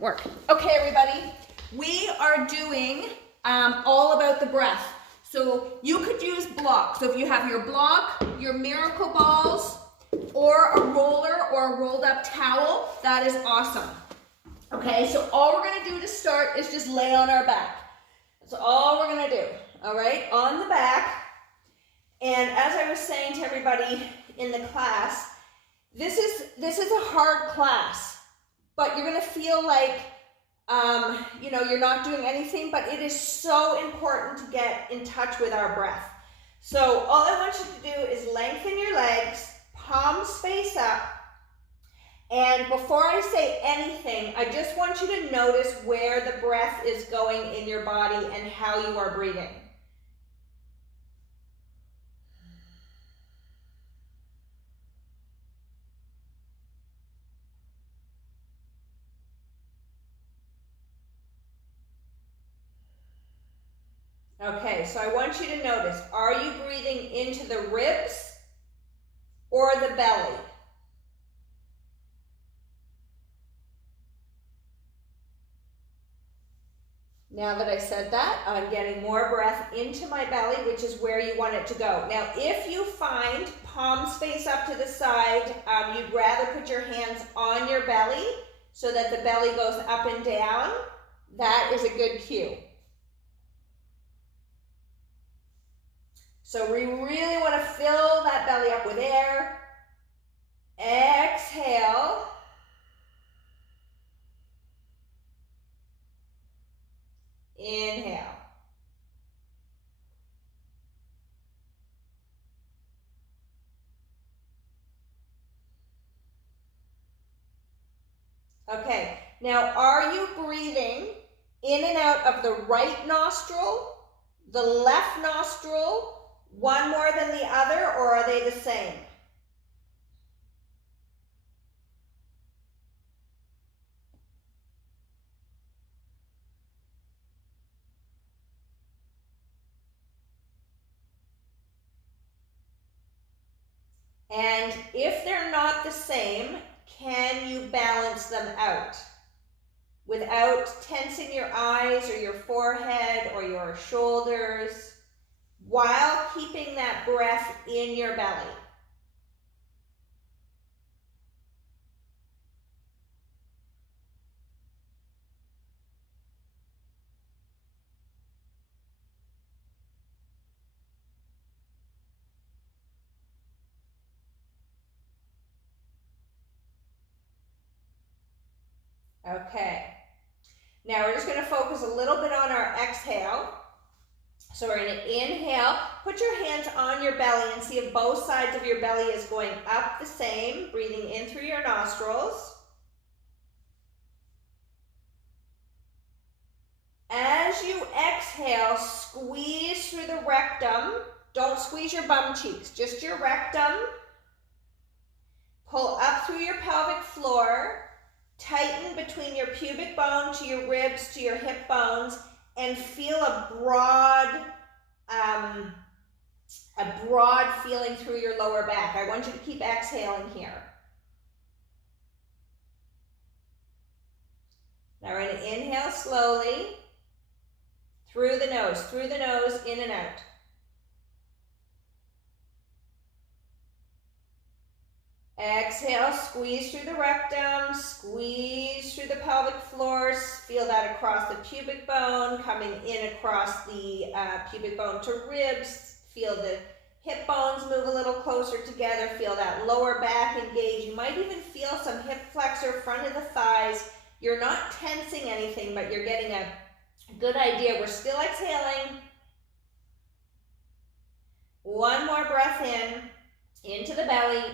Work. Okay, everybody, we are doing all about the breath. So you could use blocks. So if you have your block, your miracle balls, or a roller or a rolled up towel, that is awesome. Okay, so all we're gonna do to start is just lay on our back. That's all we're gonna do, all right, on the back. And as I was saying to everybody in the class, this is a hard class. But you're going to feel like, you're not doing anything, but it is so important to get in touch with our breath. So all I want you to do is lengthen your legs, palms face up, and before I say anything, I just want you to notice where the breath is going in your body and how you are breathing. Okay, so I want you to notice, are you breathing into the ribs or the belly? Now that I said that, I'm getting more breath into my belly, which is where you want it to go. Now, if you find palms face up to the side, you'd rather put your hands on your belly so that the belly goes up and down, that is a good cue. So we really want to fill that belly up with air. Exhale. Inhale. Okay, now are you breathing in and out of the right nostril, the left nostril, one more than the other, or are they the same? And if they're not the same, can you balance them out without tensing your eyes or your forehead or your shoulders, while keeping that breath in your belly? Okay, now we're just going to focus a little bit on our exhale. So we're going to inhale, put your hands on your belly and see if both sides of your belly is going up the same, breathing in through your nostrils. As you exhale, squeeze through the rectum. Don't squeeze your bum cheeks, just your rectum. Pull up through your pelvic floor. Tighten between your pubic bone to your ribs to your hip bones and feel a broad feeling through your lower back. I want you to keep exhaling here. Now we're going to inhale slowly through the nose, in and out. Exhale, squeeze through the rectum, squeeze through the pelvic floors, feel that across the pubic bone, coming in across the pubic bone to ribs, feel the hip bones move a little closer together, feel that lower back engage. You might even feel some hip flexor, front of the thighs. You're not tensing anything, but you're getting a good idea. We're still exhaling. One more breath in, into the belly.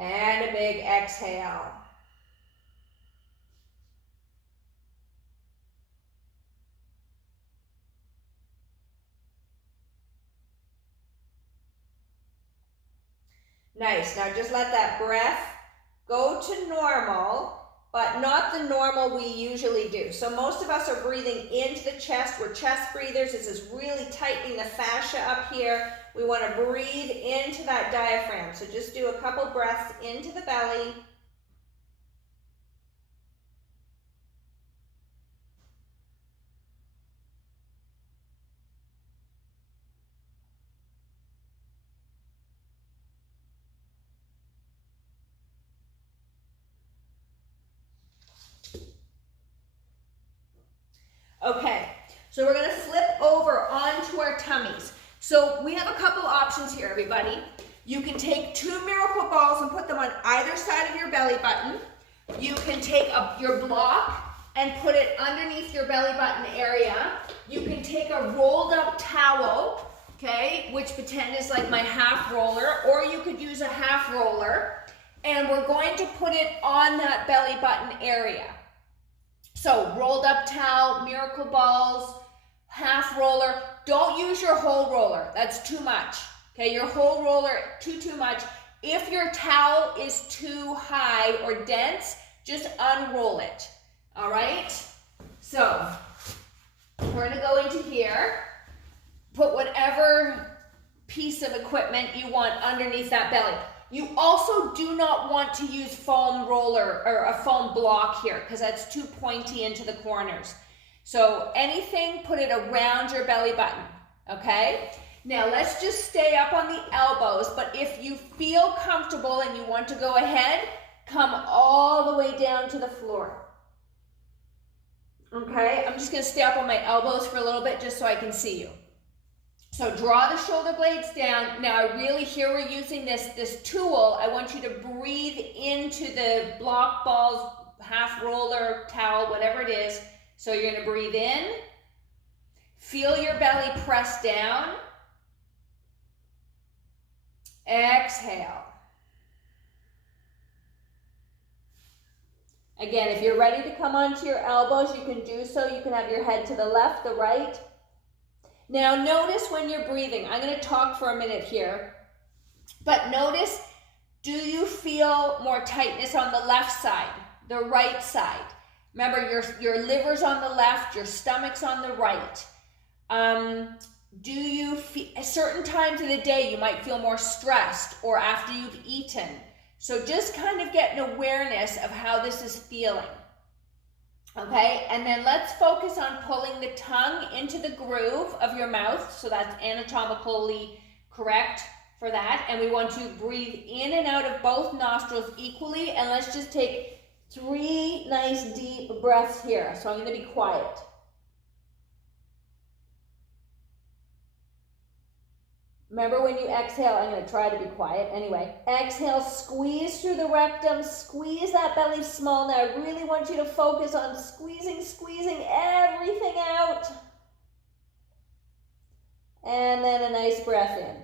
And a big exhale. Nice. Now just let that breath go to normal, but not the normal we usually do. So most of us are breathing into the chest. We're chest breathers. This is really tightening the fascia up here. We want to breathe into that diaphragm. So just do a couple breaths into the belly. Okay, so we're going to flip over onto our tummies. So we have a couple options here, everybody. You can take 2 miracle balls and put them on either side of your belly button. You can take your block and put it underneath your belly button area. You can take a rolled up towel, okay, which pretend is like my half roller, or you could use a half roller, and we're going to put it on that belly button area. So rolled up towel, miracle balls, half roller. Don't use your whole roller. That's too much. Okay, your whole roller, too much. If your towel is too high or dense, just unroll it. All right? So we're going to go into here. Put whatever piece of equipment you want underneath that belly. You also do not want to use foam roller or a foam block here because that's too pointy into the corners. So anything, put it around your belly button, okay? Now let's just stay up on the elbows, but if you feel comfortable and you want to go ahead, come all the way down to the floor. Okay, I'm just gonna stay up on my elbows for a little bit just so I can see you. So draw the shoulder blades down. Now I really, here we're using this tool. I want you to breathe into the block balls, half roller, towel, whatever it is. So you're gonna breathe in, feel your belly press down, exhale. Again, if you're ready to come onto your elbows, you can do so. You can have your head to the left, the right. Now notice when you're breathing, I'm going to talk for a minute here, but notice, do you feel more tightness on the left side, the right side? Remember, your liver's on the left, your stomach's on the right. Do you feel, at certain times of the day, you might feel more stressed or after you've eaten. So just kind of get an awareness of how this is feeling. Okay, and then let's focus on pulling the tongue into the groove of your mouth. So that's anatomically correct for that. And we want to breathe in and out of both nostrils equally. And let's just take 3 nice deep breaths here. So I'm going to be quiet. Remember, when you exhale, I'm going to try to be quiet. Anyway, exhale, squeeze through the rectum, squeeze that belly small. Now, I really want you to focus on squeezing everything out. And then a nice breath in.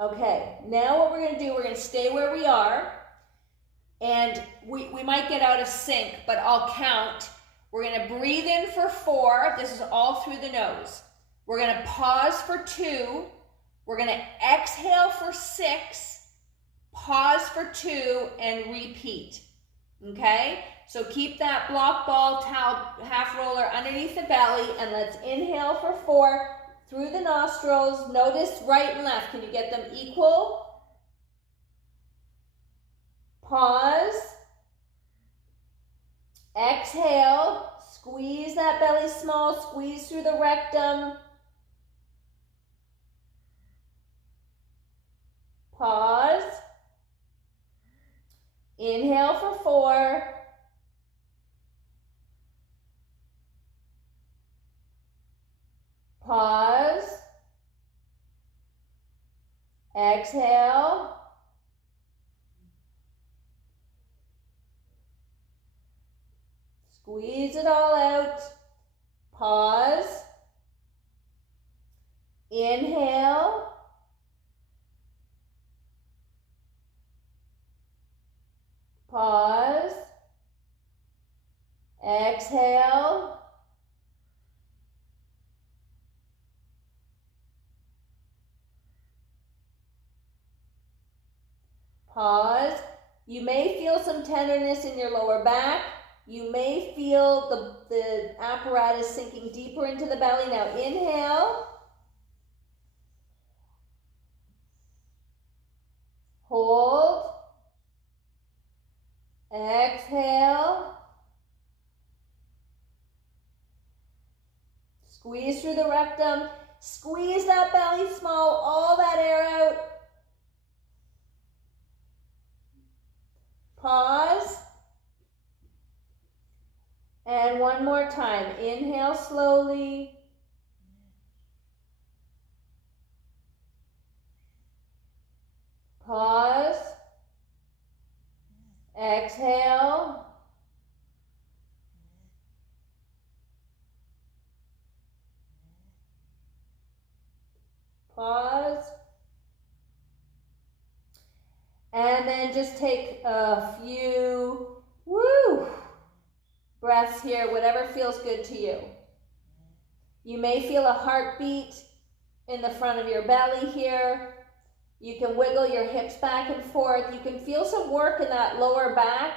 Okay, now what we're going to do, we're going to stay where we are, and we might get out of sync, but I'll count. We're going to breathe in for 4. This is all through the nose. We're going to pause for 2. We're going to exhale for 6, pause for 2, and repeat. Okay? So keep that block ball, towel, half roller underneath the belly, and let's inhale for 4. Through the nostrils. Notice right and left. Can you get them equal? Pause. Exhale. Squeeze that belly small. Squeeze through the rectum. Pause. Inhale for 4. Pause. Exhale. Squeeze it all out. Pause. Inhale. Pause. Exhale. Pause. You may feel some tenderness in your lower back. You may feel the apparatus sinking deeper into the belly. Now inhale. Hold. Exhale. Squeeze through the rectum. Squeeze that belly small, all that air out. Pause. And one more time. Inhale slowly. Pause. Exhale. Pause. And then just take a few breaths here, whatever feels good to you. You may feel a heartbeat in the front of your belly here. You can wiggle your hips back and forth. You can feel some work in that lower back.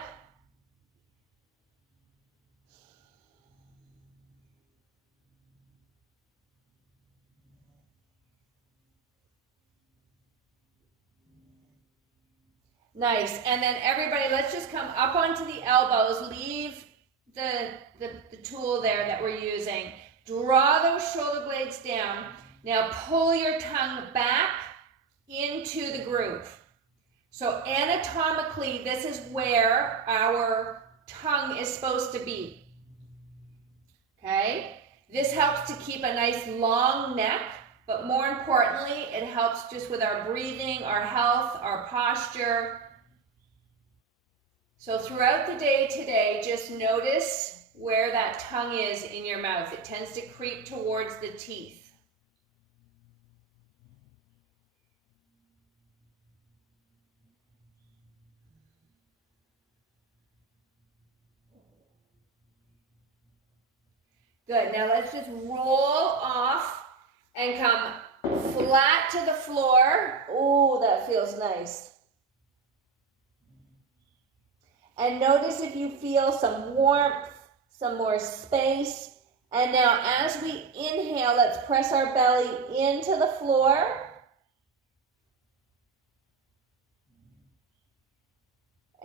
Nice. And then everybody, let's just come up onto the elbows. Leave the tool there that we're using. Draw those shoulder blades down. Now pull your tongue back into the groove. So anatomically, this is where our tongue is supposed to be. Okay? This helps to keep a nice long neck, but more importantly, it helps just with our breathing, our health, our posture. So throughout the day today, just notice where that tongue is in your mouth. It tends to creep towards the teeth. Good. Now let's just roll off and come flat to the floor. Oh, that feels nice. And notice if you feel some warmth, some more space. And now as we inhale, let's press our belly into the floor.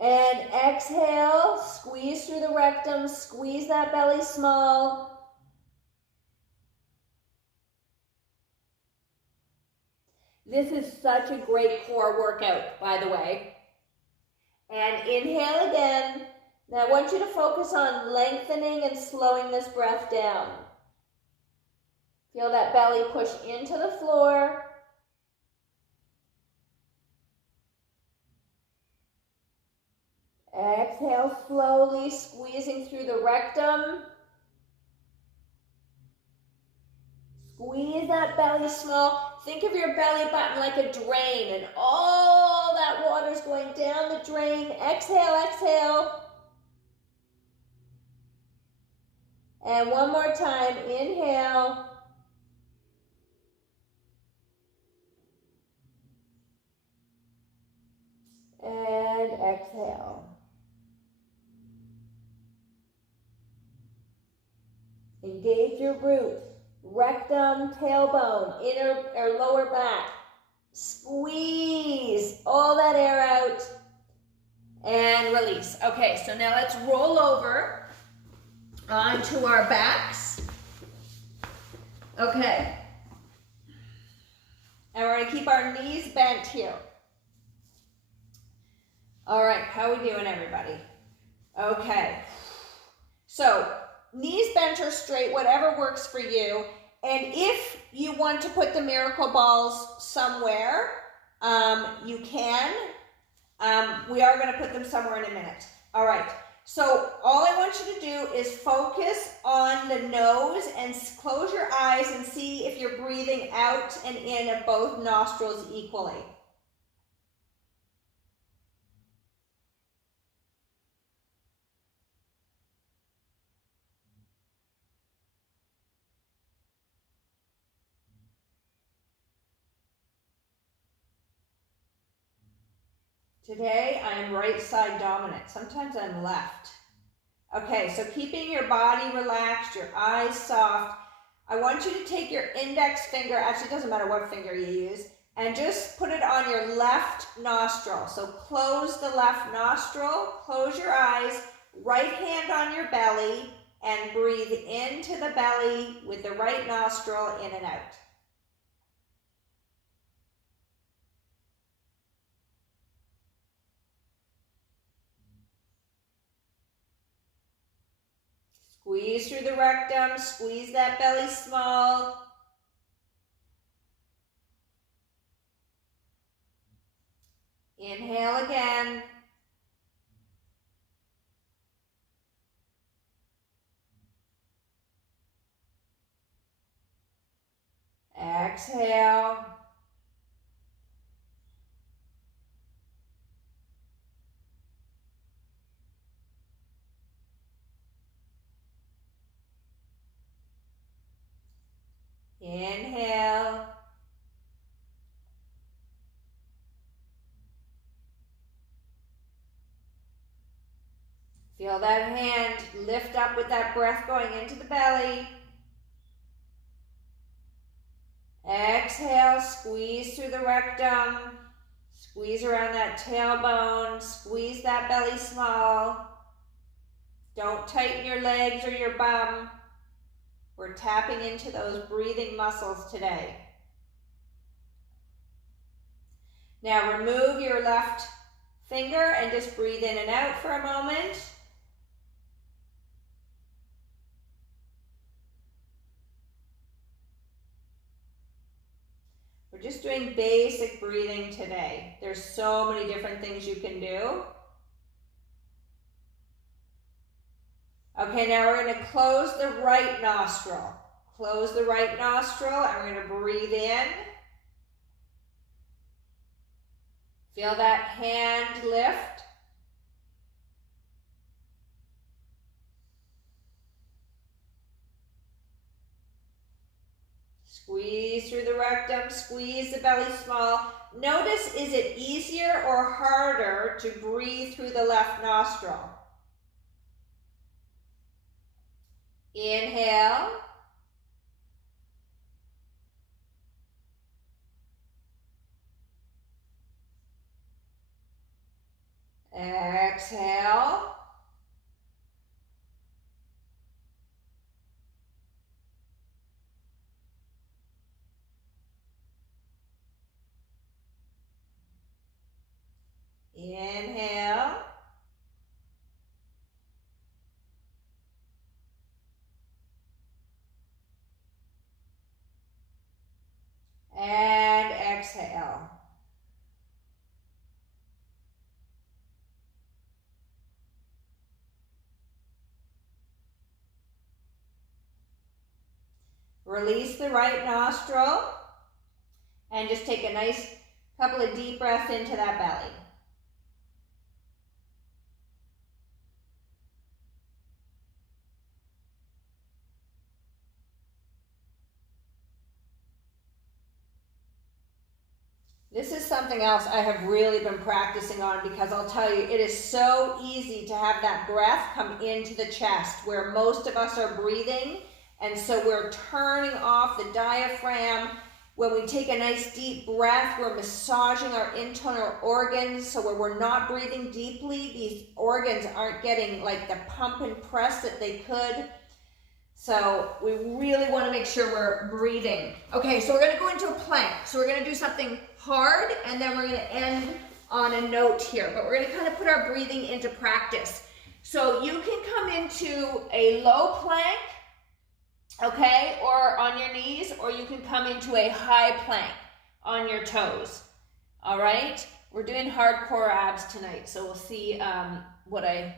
And exhale, squeeze through the rectum, squeeze that belly small. This is such a great core workout, by the way. And inhale again. Now I want you to focus on lengthening and slowing this breath down. Feel that belly push into the floor. Exhale slowly, squeezing through the rectum. Squeeze that belly small. Think of your belly button like a drain, and all that water's going down the drain. Exhale, exhale. And one more time, inhale. And exhale. Engage your root, rectum, tailbone, inner or lower back. Squeeze all that air out and release. Okay, so now let's roll over onto our backs. Okay. And we're going to keep our knees bent here. All right, how are we doing, everybody? Okay. So, knees bent or straight, whatever works for you. And if you want to put the miracle balls somewhere, you can. We are going to put them somewhere in a minute. All right. So all I want you to do is focus on the nose and close your eyes and see if you're breathing out and in of both nostrils equally. Today I am right side dominant. Sometimes I'm left. Okay, so keeping your body relaxed, your eyes soft. I want you to take your index finger, actually it doesn't matter what finger you use, and just put it on your left nostril. So close the left nostril, close your eyes, right hand on your belly, and breathe into the belly with the right nostril in and out. Squeeze through the rectum, squeeze that belly small. Inhale again. Exhale. Inhale. Feel that hand lift up with that breath going into the belly. Exhale, squeeze through the rectum. Squeeze around that tailbone. Squeeze that belly small. Don't tighten your legs or your bum. We're tapping into those breathing muscles today. Now remove your left finger and just breathe in and out for a moment. We're just doing basic breathing today. There's so many different things you can do. Okay, now we're going to close the right nostril. Close the right nostril and we're going to breathe in. Feel that hand lift. Squeeze through the rectum, squeeze the belly small. Notice, is it easier or harder to breathe through the left nostril? Inhale. Exhale. Inhale. And exhale. Release the right nostril and just take a nice couple of deep breaths into that belly. This is something else I have really been practicing on, because I'll tell you, it is so easy to have that breath come into the chest where most of us are breathing, and so we're turning off the diaphragm. When we take a nice deep breath, we're massaging our internal organs, so where we're not breathing deeply, these organs aren't getting like the pump and press that they could. So we really want to make sure we're breathing. Okay, so we're going to go into a plank. So we're going to do something hard, and then we're going to end on a note here. But we're going to kind of put our breathing into practice. So you can come into a low plank, okay, or on your knees, or you can come into a high plank on your toes. All right? We're doing hardcore abs tonight, so we'll see what I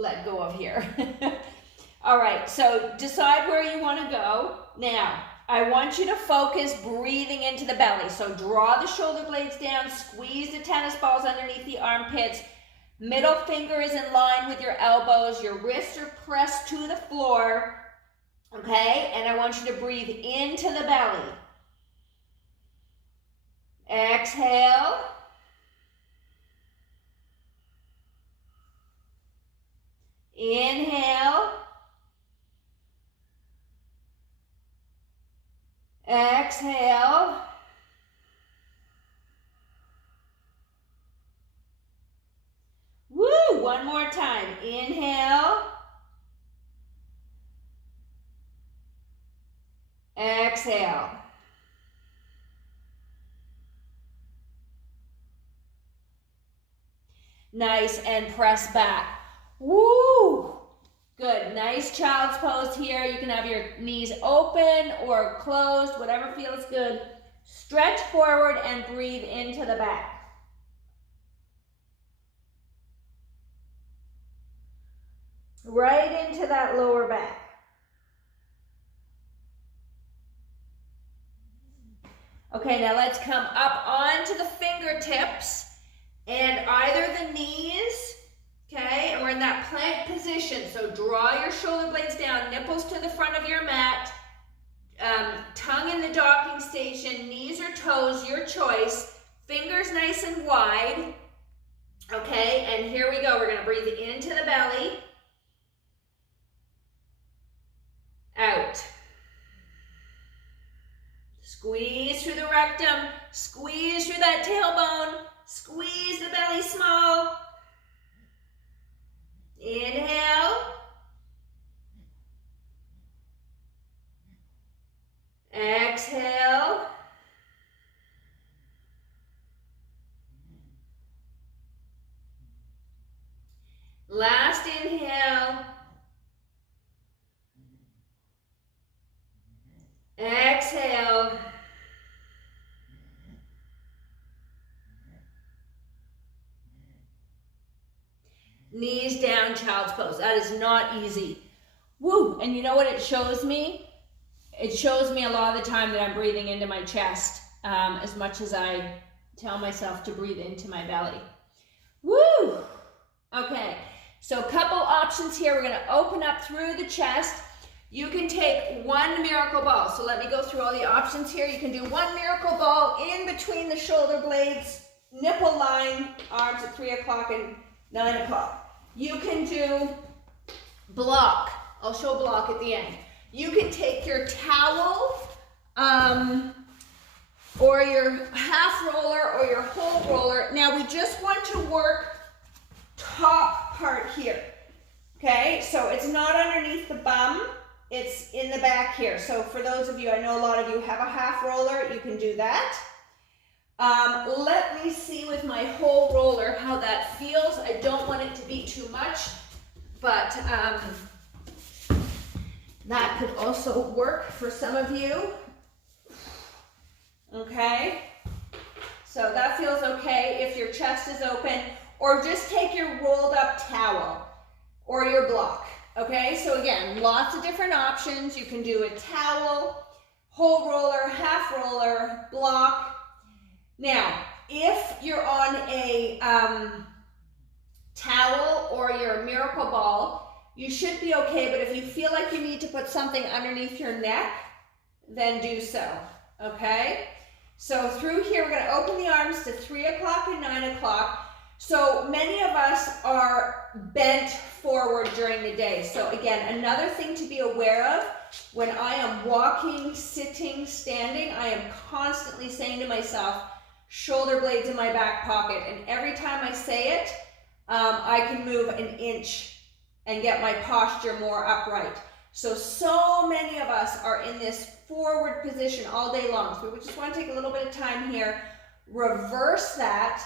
let go of here. All right, so decide where you want to go. Now, I want you to focus breathing into the belly. So draw the shoulder blades down, squeeze the tennis balls underneath the armpits. Middle finger is in line with your elbows. Your wrists are pressed to the floor. Okay, and I want you to breathe into the belly. Exhale. Inhale. Exhale. Woo! One more time. Inhale. Exhale. Nice, and press back. Woo! Good. Nice child's pose here. You can have your knees open or closed, whatever feels good. Stretch forward and breathe into the back. Right into that lower back. Okay, now let's come up onto the fingertips and either the knees, okay, and we're in that plank position. So draw your shoulder blades down, nipples to the front of your mat, tongue in the docking station, knees or toes, your choice, fingers nice and wide, okay, and here we go. We're gonna breathe into the belly, out. Squeeze through the rectum, squeeze through that tailbone, squeeze the belly small. Inhale. Exhale. Last inhale. Exhale. Knees down, child's pose. That is not easy. Woo! And you know what it shows me? It shows me a lot of the time that I'm breathing into my chest as much as I tell myself to breathe into my belly. Woo! Okay, so a couple options here. We're going to open up through the chest. You can take one miracle ball. So let me go through all the options here. You can do one miracle ball in between the shoulder blades, nipple line, arms at 3 o'clock and 9 o'clock. You can do block. I'll show block at the end. You can take your towel or your half roller or your whole roller. Now we just want to work top part here. Okay, so it's not underneath the bum. It's in the back here. So for those of you, I know a lot of you have a half roller, you can do that. Let me see with my whole roller how that feels. I don't want it to be too much, but that could also work for some of you. Okay, so that feels okay if your chest is open, or just take your rolled up towel or your block. Okay, so again, lots of different options. You can do a towel, whole roller, half roller, block. Now, if you're on a towel or your miracle ball, you should be okay, but if you feel like you need to put something underneath your neck, then do so, okay? So through here, we're gonna open the arms to 3 o'clock and 9 o'clock. So many of us are bent forward during the day. So again, another thing to be aware of, when I am walking, sitting, standing, I am constantly saying to myself, shoulder blades in my back pocket. And every time I say it, I can move an inch and get my posture more upright. So many of us are in this forward position all day long. So we just want to take a little bit of time here, reverse that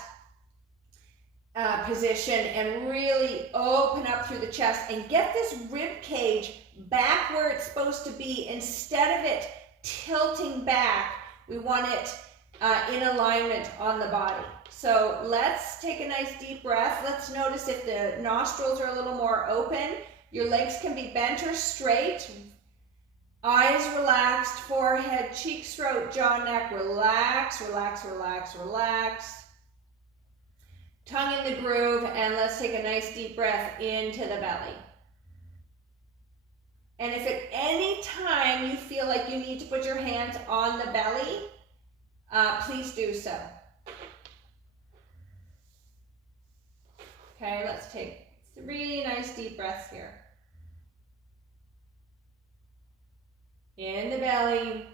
position and really open up through the chest and get this rib cage back where it's supposed to be. Instead of it tilting back, we want it in alignment on the body. So let's take a nice deep breath. Let's notice if the nostrils are a little more open. Your legs can be bent or straight. Eyes relaxed, forehead, cheeks, throat, jaw, neck, relax, relax, relax, relax. Tongue in the groove, and let's take a nice deep breath into the belly. And if at any time you feel like you need to put your hands on the belly, please do so. Okay, let's take 3 nice deep breaths here. In the belly.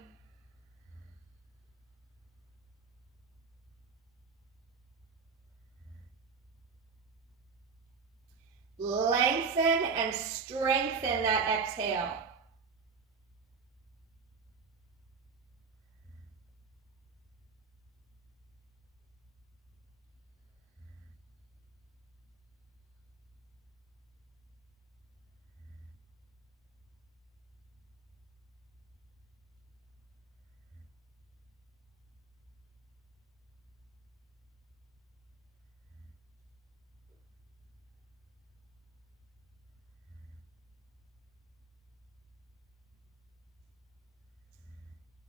Lengthen and strengthen that exhale.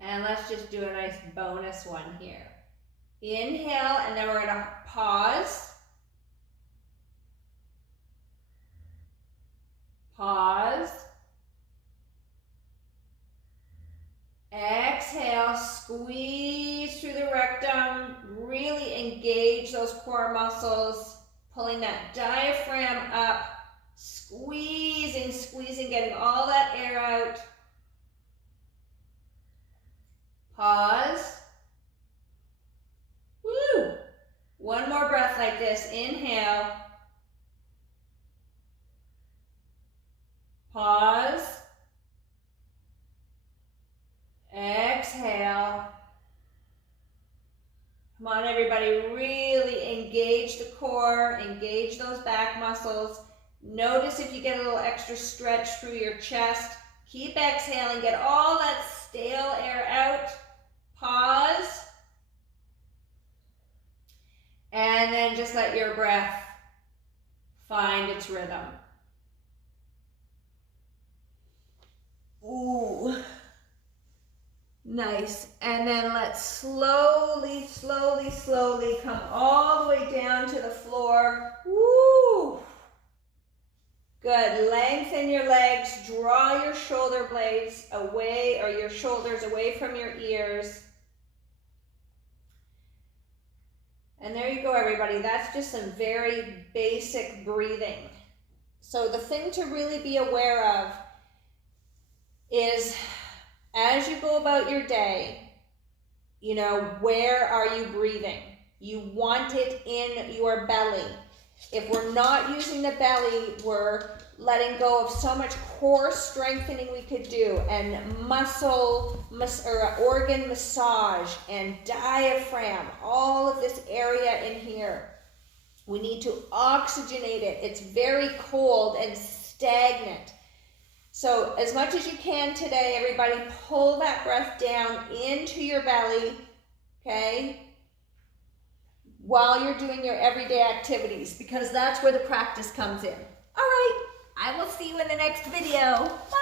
And let's just do a nice bonus one here. Inhale, and then we're going to pause. Pause. Exhale, squeeze through the rectum. Really engage those core muscles. Pulling that diaphragm up. Squeezing, squeezing, getting all that air out. Pause. Woo! One more breath like this. Inhale. Pause. Exhale. Come on, everybody. Really engage the core. Engage those back muscles. Notice if you get a little extra stretch through your chest. Keep exhaling. Get all that stale air out. Pause. And then just let your breath find its rhythm. Ooh. Nice. And then let's slowly, slowly, slowly come all the way down to the floor. Woo. Good. Lengthen your legs. Draw your shoulder blades away, or your shoulders away from your ears. And there you go, everybody. That's just some very basic breathing. So the thing to really be aware of is, as you go about your day, you know, where are you breathing? You want it in your belly. If we're not using the belly, we're letting go of so much core strengthening we could do, and muscle or organ massage and diaphragm, all of this area in here. We need to oxygenate it. It's very cold and stagnant. So as much as you can today, everybody, pull that breath down into your belly, okay? While you're doing your everyday activities, because that's where the practice comes in. All right, I will see you in the next video. Bye.